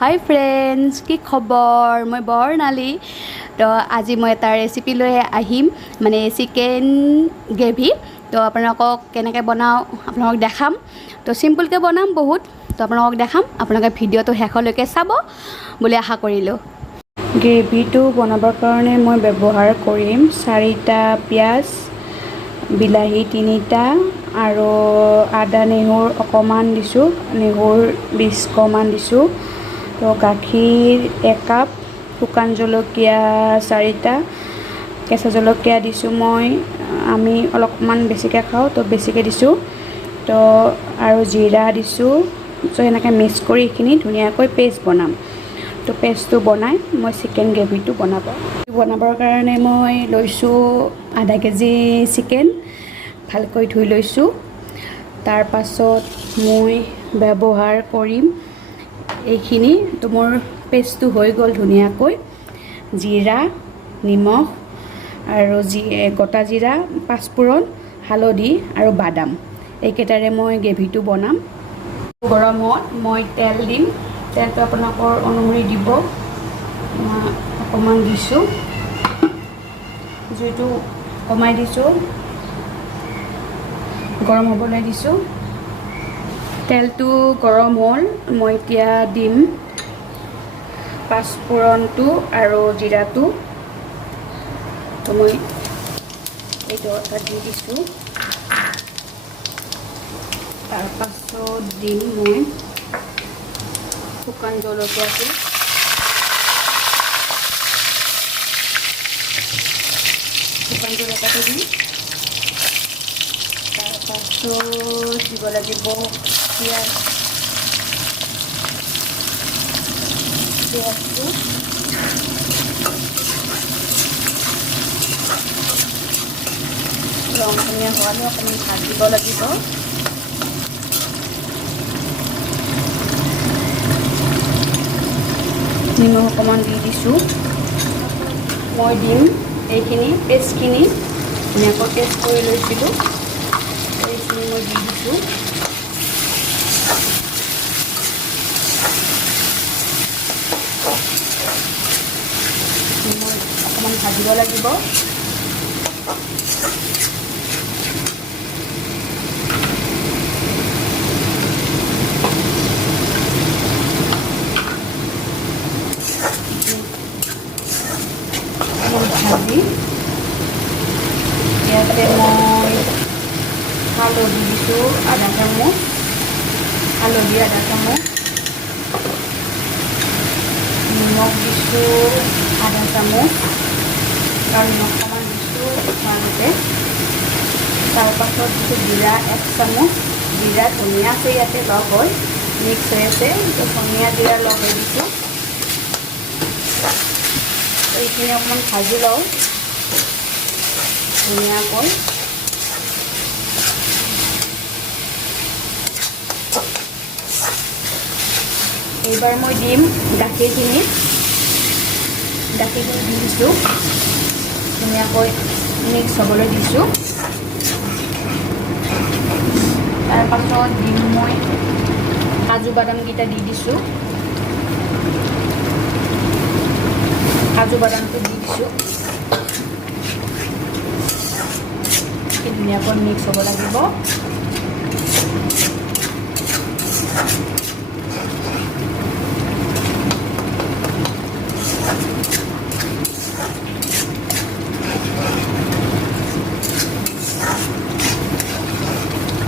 হাই friends, কি খবৰ? মই বৰ্ণালী। তো আজি মই এটা ৰেচিপি লৈ আহিম, মানে চিকেন গ্ৰেভি। তো আপোনালোকক কেনেকৈ বনাওঁ আপোনালোকক দেখাম। তো চিম্পুলকৈ বনাম বহুত। তো আপোনালোকক দেখাম, আপোনালোকে ভিডিঅ'টো শেষলৈকে চাব বুলি আশা কৰিলোঁ। গ্ৰেভিটো বনাবৰ কাৰণে মই ব্যৱহাৰ কৰিম 4টা পিঁয়াজ, বিলাহী 3টা আৰু আদা নহৰু অকণমান দিছোঁ, নহৰু 20 কমান দিছোঁ। তো গাখীৰ 1 কাপ, শুকান জলকীয়া 4টা, কেঁচা জলকীয়া দিছোঁ মই, আমি অলপমান বেছিকৈ খাওঁ তো বেছিকৈ দিছোঁ। তো আৰু জিৰা দিছোঁ। তো এনেকৈ মিক্স কৰি এইখিনি ধুনীয়াকৈ পেষ্ট বনাম। তো পেষ্টটো বনাই মই চিকেন গ্ৰেভিটো বনাবৰ কাৰণে মই লৈছোঁ আধা কেজি চিকেন, ভালকৈ ধুই লৈছোঁ। তাৰ পাছত মই ব্যৱহাৰ কৰিম এইখিনি। তো মোৰ পেষ্টটো হৈ গ'ল ধুনীয়াকৈ। জিৰা, নিমখ আৰু গোটা জিৰা, পাঁচফোৰণ, হালধি আৰু বাদাম, এইকেইটাৰে মই গ্ৰেভিটো বনাম। গৰমত মই তেল দিম। তেলটো আপোনালোকৰ অনুসৰি দিব। অকণমান দিছোঁ, জুইটো কমাই দিছোঁ, গৰম হ'বলৈ দিছোঁ। তেলটো গৰম হ'ল, মই এতিয়া দিম পাঁচফোৰণটো আৰু জিৰাটো। তো মই এইটো অৰ্থাৎ দি দিছোঁ। তাৰপাছত দিম মই শুকান জলকীয়াটো। শুকান জলকীয়াটো দিম। তাৰপাছত দিব লাগিব পিঁয়াজটো। ৰং ধুনীয়া হোৱালৈ অকণমান ভাজিব লাগিব। নিমখ অকণমান দি দিছোঁ। মই দিম এইখিনি পেষ্টখিনি, ধুনীয়াকৈ পেষ্ট কৰি লৈছিলোঁ, এইখিনি মই দি দিছোঁ। মই অকণমান ভাজিব লাগিব। ভাজি ইয়াতে মই হালধি দিছোঁ আধা চামুচ, হালধি আধা চামুচ, নিমখ দিছোঁ আধা চামুচ, আৰু নিমখ অকণমান দিছোঁ মাজতে। তাৰপাছত দিছোঁ জিৰা 1 চামুচ। জিৰা ধনিয়া আছে ইয়াতে লগ হৈ মিক্স হৈ আছে, তো ধনিয়া জিৰা লগ হৈ দিছোঁ। এইখিনি অকণমান ভাজি লওঁ ধুনীয়াকৈ। এইবাৰ মই দিম গাখীৰখিনি দি দিছোঁ, ধুনীয়াকৈ মিক্স হ'বলৈ দিছোঁ। তাৰপাছত দিম মই কাজু বাদামকেইটা দি দিছোঁ। কাজু বাদামটো দি দিছোঁ। ধুনীয়াকৈ মিক্স হ'ব লাগিব।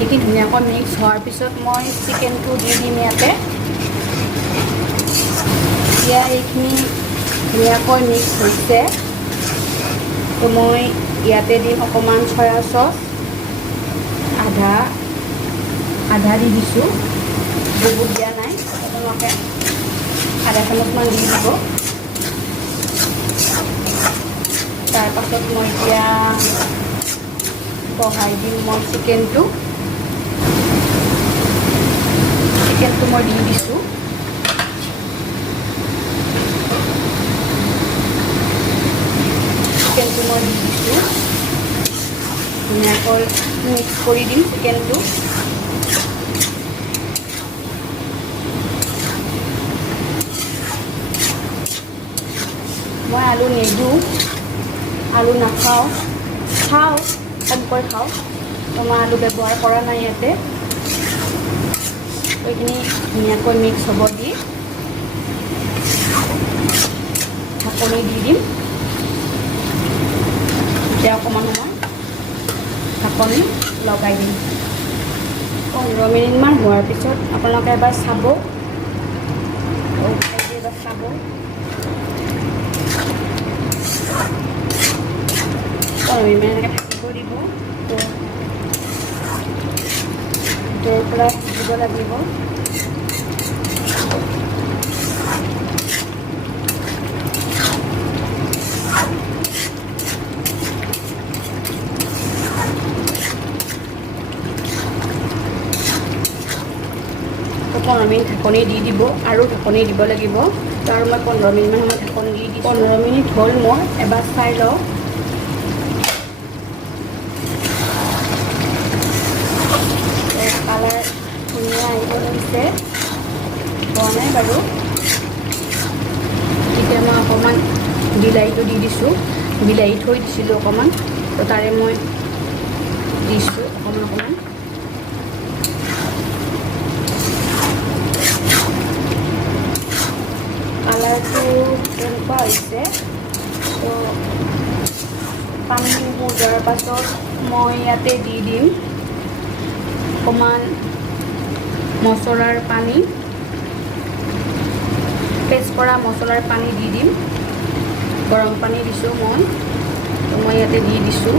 এইখিনি ধুনীয়াকৈ মিক্স হোৱাৰ পিছত মই চিকেনটো দি দিম ইয়াতে। এতিয়া এইখিনি ধুনীয়াকৈ মিক্স হৈছে, তো মই ইয়াতে দিম অকণমান চয়া চচ, আধা দি দিছোঁ, বহুত দিয়া নাই, আপোনালোকে আধা চামুচমান দি দিব। তাৰপাছত মই এতিয়া বহাই দিম মই চিকেনটো মই দি দিছোঁ। চিকেনটো মই দি দিছোঁ, ধুনীয়াকৈ মিক্স কৰি দিম চিকেনটো। মই আলু নিদিওঁ, আলু নাখাওঁ, খাওঁ কমকৈ খাওঁ। তো মই আলু ব্যৱহাৰ কৰা নাই ইয়াতে। এইখিনি ধুনীয়াকৈ মিক্স হ'ব দি ঢাকনি দি দিম। এতিয়া অকণমান সময় ঢাকনি লগাই দিম। 15 মিনিটমান হোৱাৰ পিছত আপোনালোকে এবাৰ চাব, এবাৰ চাব। 15 মিনিট এনেকৈ ঢাকিব দিব। তো ভিতৰৰ পৰা দিব লাগিব। তো 15 মিনিট ঢাকনি দি দিব আৰু ঢাকনি দিব লাগিব। তো আৰু মই 15 মিনিটমান সময় ঢাকনি দি দিছোঁ। 15 মিনিট হ'ল, মই এবাৰ চাই লওঁ। কালাৰ ধুনীয়া আহিব লাগিছে, হোৱা নাই বাৰু। এতিয়া মই অকণমান বিলাহীটো দি দিছোঁ। বিলাহী থৈ দিছিলোঁ অকণমান, তো তাৰে মই দিছোঁ অকণমান। কালাৰটো কেনেকুৱা হৈছে, তো পানীখিনি যোৱাৰ পাছত মই ইয়াতে দি দিম অকণমান মছলাৰ পানী, পেষ্ট কৰা মছলাৰ পানী দি দিম। গৰম পানী দিছোঁ মই, তো মই ইয়াতে দি দিছোঁ।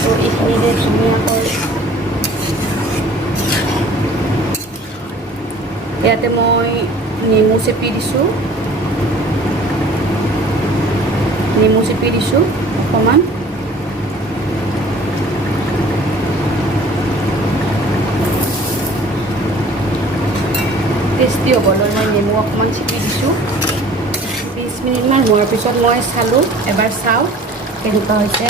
তো এইখিনিতে ধুনীয়াকৈ ইয়াতে মই নেমু চেপি দিছোঁ, অকণমান। টেষ্টি হ'বলৈ মই নেমু অকণমান চেপি দিছোঁ। 20 মিনিটমান হোৱাৰ পিছত মই চালোঁ, এবাৰ চাওঁ কেনেকুৱা হৈছে।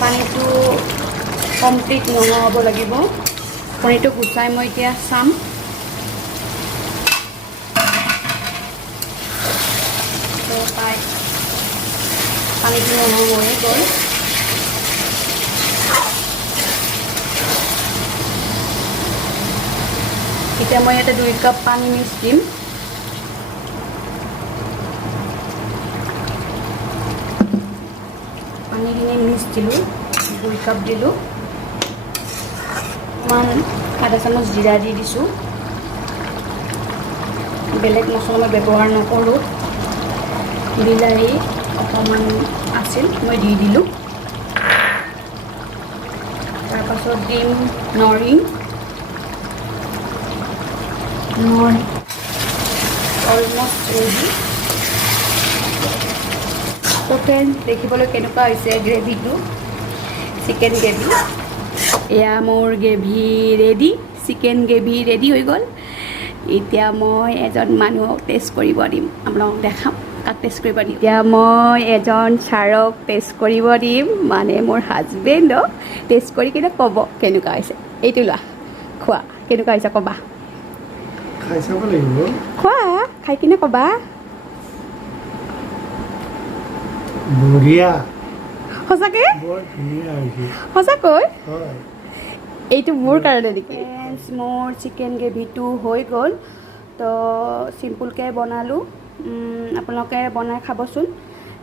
পানীটো কমপ্লিট নোহোৱা হ'ব লাগিব। পানীটো গুচাই মই এতিয়া চাম। তো পানীটো নোহোৱা হৈ গ'ল। এতিয়া মই ইয়াতে 2 কাপ পানী মিক্স দিম। পানীখিনি মিক্স দিলোঁ, 2 কাপ দিলোঁ। অকণমান আধা চামুচ জিৰা দি দিছোঁ। বেলেগ মছলা মই ব্যৱহাৰ নকৰোঁ। বিলাহী অকণমান আছিল, মই দি দিলোঁ। তাৰপাছত দিম নৰসিংহ, অলমষ্ট ৰেডি। তো ফ্ৰেণ্ড, দেখিবলৈ কেনেকুৱা হৈছে গ্ৰেভিটো, চিকেন গ্ৰেভি। এয়া মোৰ gravy ready, chicken gravy ready হৈ গ'ল। এতিয়া মই এজন মানুহক টেষ্ট কৰিব দিম, আপোনালোকক দেখাম কাক টেষ্ট কৰিব দিম। এতিয়া মই এজন ছাৰক টেষ্ট কৰিব দিম, মানে মোৰ হাজবেণ্ডক। টেষ্ট কৰি কিনে ক'ব কেনেকুৱা হৈছে। এইটো লোৱা, খোৱা, কেনেকুৱা হৈছে ক'বা। খাই চাব লাগিব। খোৱা, খাই কিনে ক'বা। বঢ়িয়া, সঁচাকৈ বৰ ধুনীয়া হৈছে। সঁচাকৈ হয়, এইটো মোৰ কাৰণে নেকি? মোৰ চিকেন গ্ৰেভিটো হৈ গ'ল। তো চিম্পুলকৈ বনালোঁ, আপোনালোকে বনাই খাবচোন,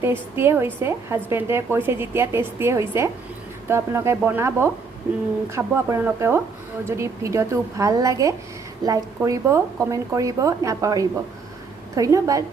টেষ্টিয়ে হৈছে। হাজবেণ্ডে কৈছে যেতিয়া টেষ্টিয়ে হৈছে। তো আপোনালোকে বনাব, খাব আপোনালোকেও। যদি ভিডিঅ'টো ভাল লাগে লাইক কৰিব, কমেণ্ট কৰিব নাপাহৰিব। ধন্যবাদ।